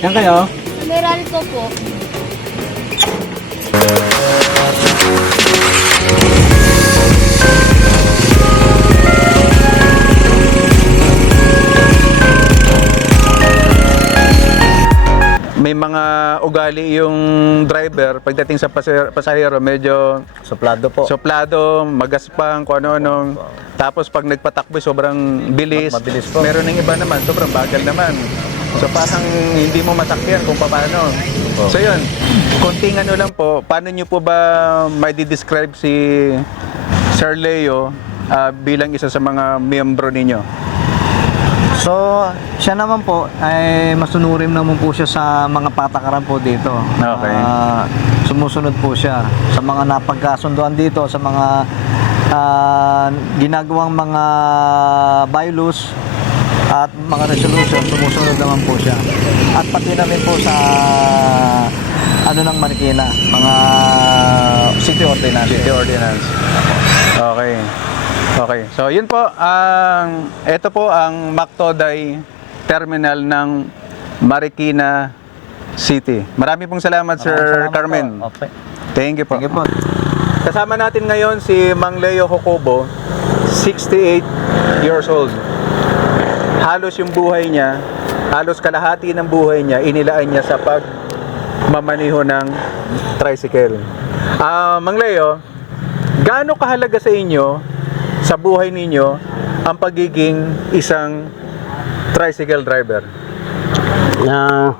Yan kayo? Meralco po. May mga ugali yung driver pagdating sa pasahero, pasahero medyo Suplado po. suplado, magaspang, kung ano-ano. Tapos pag nagpatakbo, sobrang bilis. Mabilis po. Meron ng iba naman, sobrang bagal naman. So parang hindi mo masakyan kung paano. So yun, konting ano lang po, paano nyo po ba may describe si Sir Leo ah, bilang isa sa mga miyembro ninyo? So, siya naman po ay masunurin naman po siya sa mga patakaran po dito. Okay. Ah, sumusunod po siya sa mga napagkasunduan dito, sa mga ah, ginagawang mga bylaws at mga resolution, sumusunod naman po siya. At pati na rin po sa ano ng Marikina, mga city ordinance. City Ordinance. Okay. Okay. So, yun po. Ang ito po ang Mactoday Terminal ng Marikina City. Marami pong salamat, Sir Salamat Carmen. po. Okay. Thank you po. Thank you po. Kasama natin ngayon si Mang Leo Hokobo, 68 years old. Halos yung buhay niya, halos kalahati ng buhay niya, inilaan niya sa pagmamaniho ng tricycle. Ah, Mang Leo, gaano kahalaga sa inyo, sa buhay ninyo, ang pagiging isang tricycle driver? na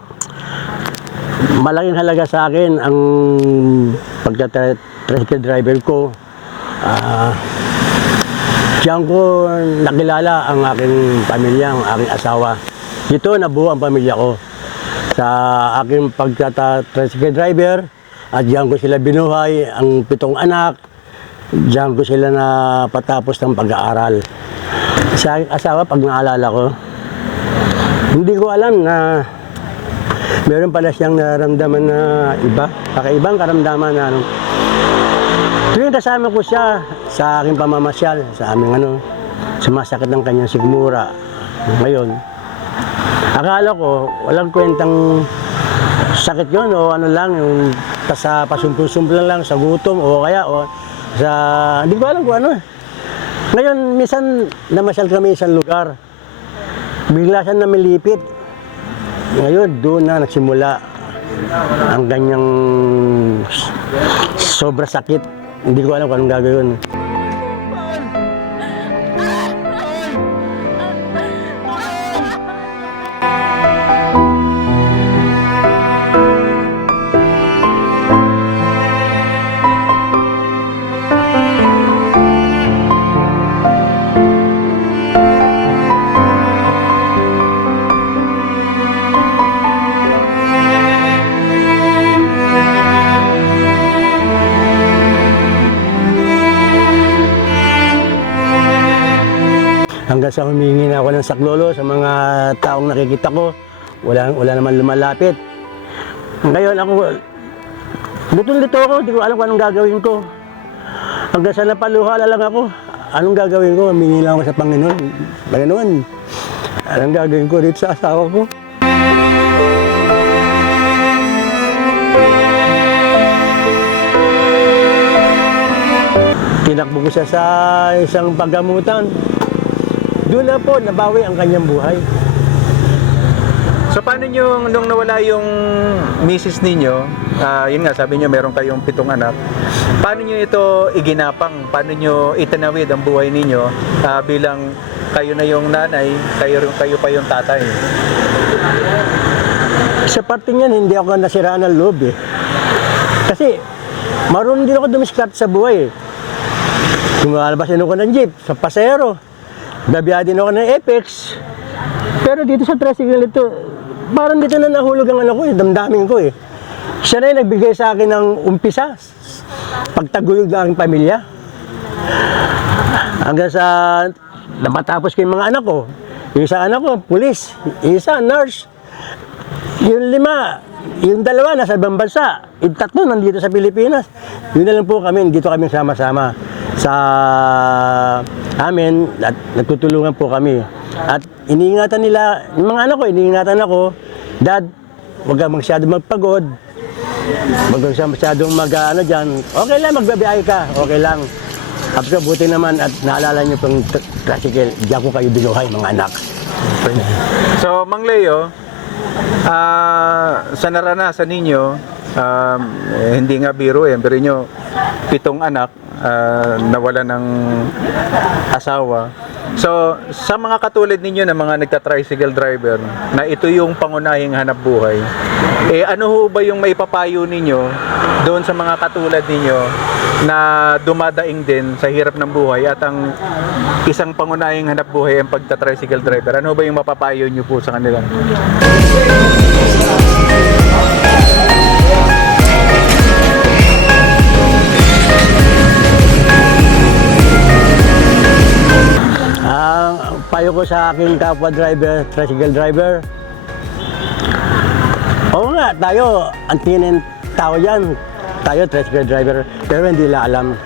malaking halaga sa akin ang pagka-tricycle driver ko. Ah, diyan ko nakilala ang aking pamilya, ang aking asawa. Dito nabuo ang pamilya ko sa aking pagka-tricycle driver at diyan ko sila binuhay, ang pitong anak, diyan ko sila na patapos ng pag-aaral. Sa aking asawa, pag naalala ko, hindi ko alam na meron pala siyang nararamdaman na iba, kakaibang karamdaman na ano. Tuwing kasama ko siya sa aking pamamasyal, sa aming ano, sumasakit ng kanyang sigmura. Ngayon, akala ko walang kwentang sakit yon o ano lang, yung sa pasumpul-sumpul lang sa gutom o kaya o sa, hindi ko alam kung ano. eh. Ngayon, minsan namasyal kami sa lugar, bigla siya namilipit. Ngayon, doon na nagsimula ang ganyang sobra sakit. Hindi ko alam kung anong gagawin. Hanggang sa humingi na ako ng saklolo sa mga taong nakikita ko, wala, wala naman lumalapit. Ngayon ako, lutong-luto ako, hindi ko alam kung anong gagawin ko. Hanggang sa napaluhala lang ako, anong gagawin ko? Humingi lang ako sa Panginoon. Panginoon, anong gagawin ko dito sa asawa ko? Tinakbo ko siya sa isang paggamutan. Doon na po, nabawi ang kanyang buhay. So paano nyo, nung nawala yung misis ninyo, ah, yun nga, sabi nyo meron kayong pitong anak, paano nyo ito iginapang? Paano nyo itanawid ang buhay ninyo ah, bilang kayo na yung nanay, kayo, kayo pa yung tatay? Sa parte niyan, hindi ako nasiraan ng loob eh. Kasi, marunong din ako dumiskart sa buhay eh. Lumalabasin ako ng jeep, sa pasero. Babiya din ako ng Apex. Pero dito sa tricycle ito, parang dito na nahulog ang ano ko eh, damdamin ko eh. Siya na yung nagbigay sa akin ng umpisa, pagtaguyod ng aking pamilya. Hanggang sa napatapos ko yung mga anak ko. Yung isa anak ko, pulis. Yung isa, nurse. Yung lima, yung dalawa nasa ibang bansa. Yung tatlo nandito sa Pilipinas. Yun na lang po kami, dito kami sama-sama sa amin at nagtutulungan po kami. At iniingatan nila, yung mga anak ko, iniingatan ako, Dad, huwag kang masyadong magpagod. Huwag kang masyadong mag, ano dyan. Okay lang, magbabiyahe ka. Okay lang. Tapos buti naman at naalala niyo pong tr- tricycle, diyan ko kayo binuhay, mga anak. So, Mang Leo, ah, sa naranasan ninyo, um, hindi nga biro eh, pero nyo, pitong anak, ah, nawala ng asawa. So, sa mga katulad ninyo na mga nagta-tricycle driver, na ito yung pangunahing hanap buhay, eh ano ho ba yung maipapayo ninyo doon sa mga katulad ninyo na dumadaing din sa hirap ng buhay at ang isang pangunahing hanap buhay ang pagta-tricycle driver. Ano ba yung mapapayo nyo po sa kanila? Payo ko sa aking kapwa driver, tricycle driver, Oo nga, tayo, ang tinin tao yan, tayo tricycle driver, pero hindi la alam.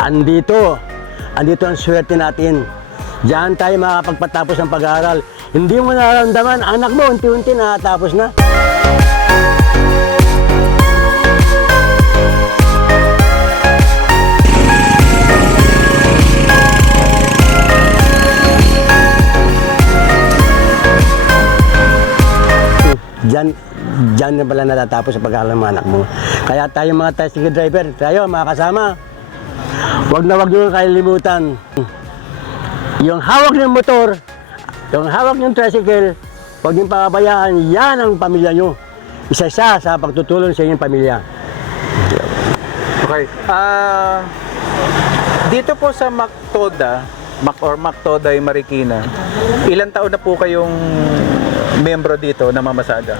Andito, andito ang swerte natin. Diyan tayo makakapagpatapos ng pag-aaral. Hindi mo nararamdaman, anak mo, unti-unti nakatapos na. Diyan, diyan na pala natatapos sa pag-aaral ng mga anak mo. Kaya tayo mga tricycle driver, tayo mga kasama, huwag na huwag nyo kalilimutan. Yung hawak ng motor, yung hawak ng tricycle, huwag nyo pakabayaan, yan ang pamilya nyo. Isa siya sa pagtutulong sa inyong pamilya. Okay. Ah, dito po sa Mactoda, Mac or Mactoday Marikina, ilang taon na po kayong membro dito na mamasada?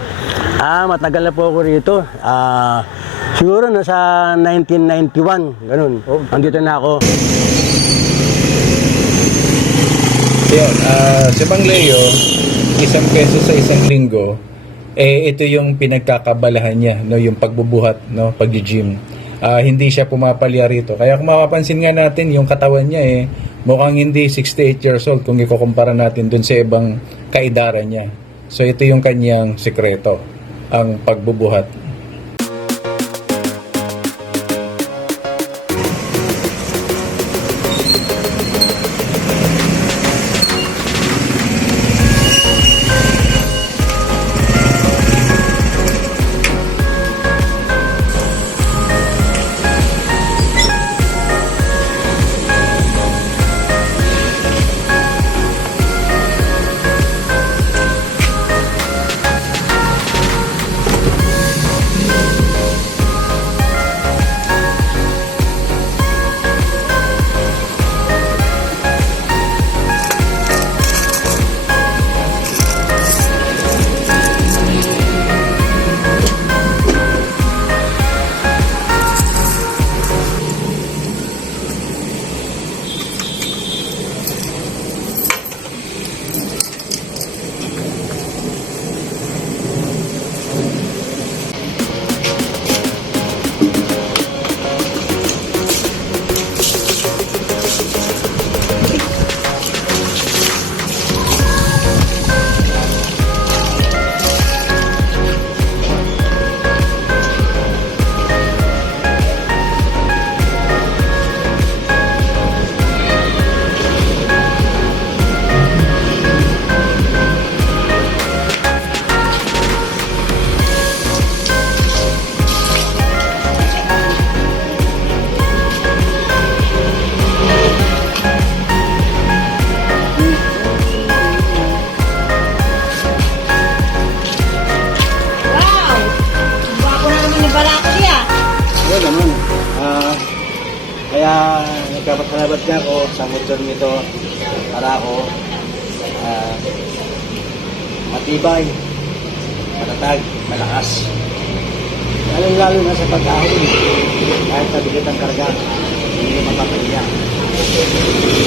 Ah, matagal na po ako rito. Ah, siguro nasa 1991, ganun. Oh. Andito na ako. Yun, ah, si Mang Leo, isang peso sa isang linggo, eh ito yung pinagkakabalahan niya, no, yung pagbubuhat, no, pag-gym. Ah, hindi siya pumapalya rito. Kaya kung mapapansin nga natin, yung katawan niya eh, mukhang hindi 68 years old kung ikukumpara natin dun sa ibang kaidara niya. So ito yung kanyang sekreto, ang pagbubuhat. Kaya nagkapasalamat nga ako sa motor nito para ako ah, matibay, matatag, malakas. Lalo lalo na sa pag-ahon, kahit sa bigat ang karga, hindi mapapahiya.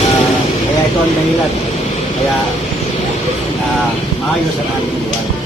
Ah, kaya ito ang dahilan. Kaya ah, maayos ang aming buwan.